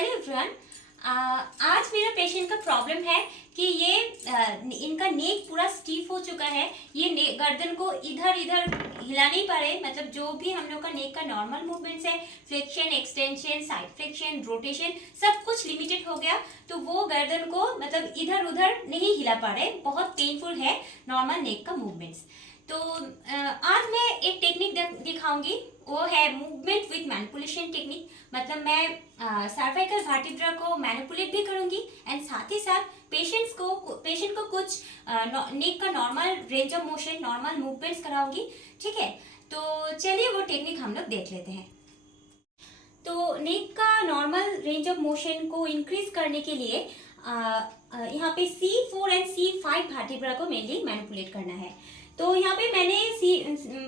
Hello everyone. आज मेरा patient का प्रॉब्लम है कि ये इनका नेक पूरा स्टीफ हो चुका है। ये गर्दन को इधर इधर हिला नहीं पा रहे, मतलब जो भी हम लोग का नेक का नॉर्मल मूवमेंट्स है, flexion, extension, side flexion, rotation, सब कुछ लिमिटेड हो गया। तो वो गर्दन को मतलब इधर उधर नहीं हिला पा रहे, बहुत पेनफुल है नॉर्मल नेक का मूवमेंट्स। तो आज मैं एक टेक्निक दिखाऊंगी, वो है मूवमेंट विद मैनिपुलेशन टेक्निक। मतलब मैं सर्वाइकल वर्टिब्रा को मैनिपुलेट भी करूंगी एंड साथ ही साथ पेशेंट को कुछ नेक का normal range of motion, normal movements कराऊंगी। ठीक है, तो चलिए वो टेक्निक हम लोग देख लेते हैं। तो नेक का नॉर्मल रेंज ऑफ मोशन को इंक्रीज करने के लिए यहाँ पे C4 एंड C5 वर्टिब्रा को मेनली मैनिपुलेट करना है। तो यहाँ पे मैंने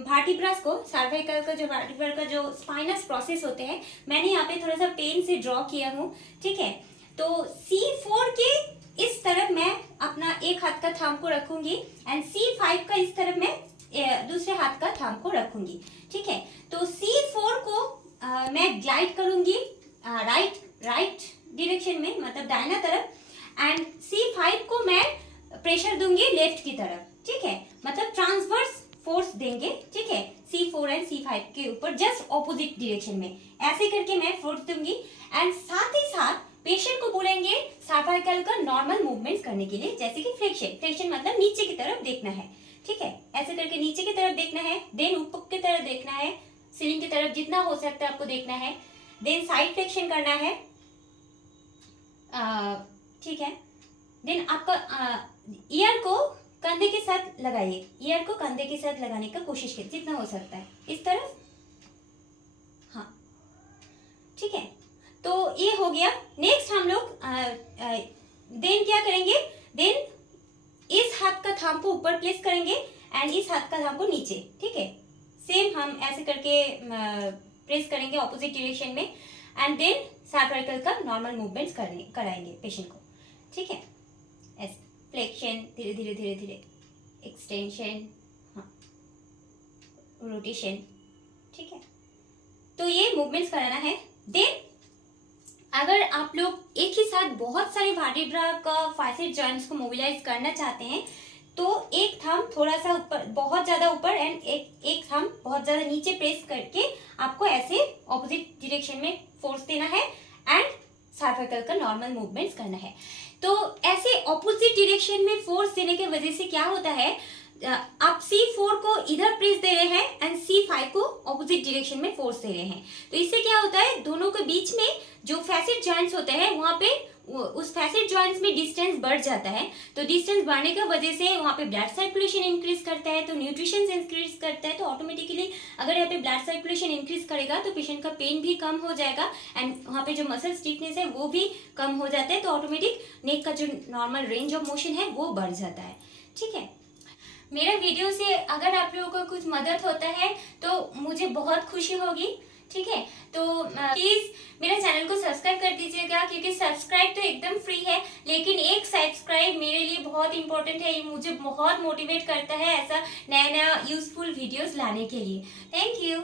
वर्टिब्रास को, सर्वाइकल का जो वर्टिब्रा का जो स्पाइनस प्रोसेस होते हैं, मैंने यहाँ पे थोड़ा सा पेन से ड्रॉ किया हूँ। ठीक है, तो C4 के इस तरफ मैं अपना एक हाथ का थंब को रखूंगी एंड C5 का इस तरफ मैं दूसरे हाथ का थंब को रखूंगी। ठीक है, तो C4 को मैं ग्लाइड करूंगी राइट डायरेक्शन में, मतलब दाहिना तरफ, एंड C5 को मैं प्रेशर दूंगी लेफ्ट की तरफ। ठीक है, मतलब ट्रांसवर्स फोर्स देंगे। ठीक है, C4 एंड C5 के ऊपर जस्ट ऑपोजिट डायरेक्शन में ऐसे करके मैं फोर्स दूंगी एंड साथ ही साथ पेशेंट को बोलेंगे सर्वाइकल का नॉर्मल मूवमेंट्स करने के लिए, जैसे कि फ्लेक्शन मतलब नीचे की तरफ देखना है। ठीक है, ऐसे करके नीचे की तरफ देखना है, देन ऊपर की तरफ देखना है, सीलिंग की तरफ जितना हो सकता है आपको देखना है, देन साइड फ्लेक्शन करना है। ठीक है, देन आपका ईयर को कंधे के साथ लगाइए, ईयर को कंधे के साथ लगाने का कोशिश कीजिए जितना हो सकता है, इस तरफ। हाँ, ठीक है, तो ये हो गया। नेक्स्ट हम लोग देन क्या करेंगे, देन इस हाथ का थंब को ऊपर प्लेस करेंगे एंड इस हाथ का थंब को नीचे। ठीक है, सेम हम ऐसे करके प्रेस करेंगे ऑपोजिट डायरेक्शन में एंड देन सर्वाइकल का नॉर्मल मूवमेंट्स कराएंगे पेशेंट को। ठीक है, ऐसे फ्लेक्शन, धीरे धीरे धीरे धीरे एक्सटेंशन, हाँ, रोटेशन। ठीक है, तो ये मूवमेंट्स कराना है। देन अगर आप लोग एक ही साथ बहुत सारे वर्टिब्रा का फाइसेट जॉइंट्स को मोबिलाइज करना चाहते हैं, तो एक थंब थोड़ा सा ऊपर, बहुत ज्यादा ऊपर, एंड एक थंब बहुत ज्यादा नीचे प्रेस करके आपको ऐसे ऑपोजिट डायरेक्शन में फोर्स देना है एंड सर्वाइकल का नॉर्मल मूवमेंट्स करना है। तो ऐसे ऑपोजिट डायरेक्शन में फोर्स देने की वजह से क्या होता है, आप C4 को इधर प्रेस दे रहे हैं एंड C5 को ऑपोजिट डायरेक्शन में फोर्स दे रहे हैं। तो इससे क्या होता है, दोनों के बीच में जो फैसेट जॉइंट्स होते हैं वहां पे उस फैसेट जॉइंट्स में डिस्टेंस बढ़ जाता है। तो डिस्टेंस बढ़ने की वजह से वहां पे ब्लड सर्कुलेशन इंक्रीज करता है, तो न्यूट्रिशन इंक्रीज करता है। तो ऑटोमेटिकली अगर यहाँ पे ब्लड सर्कुलेशन इंक्रीज करेगा तो पेशेंट का पेन भी कम हो जाएगा एंड वहां पे जो मसल स्टिफनेस है वो भी कम हो जाता है। तो ऑटोमेटिक नेक का जो नॉर्मल रेंज ऑफ मोशन है वो बढ़ जाता है। ठीक है, मेरा वीडियो से अगर आप लोगों को कुछ मदद होता है तो मुझे बहुत खुशी होगी। ठीक है, तो प्लीज मेरे चैनल को सब्सक्राइब कर दीजिएगा, क्योंकि सब्सक्राइब तो एकदम फ्री है, लेकिन एक सब्सक्राइब मेरे लिए बहुत इंपॉर्टेंट है। ये मुझे बहुत मोटिवेट करता है ऐसा नया नया यूजफुल वीडियोस लाने के लिए। Thank you.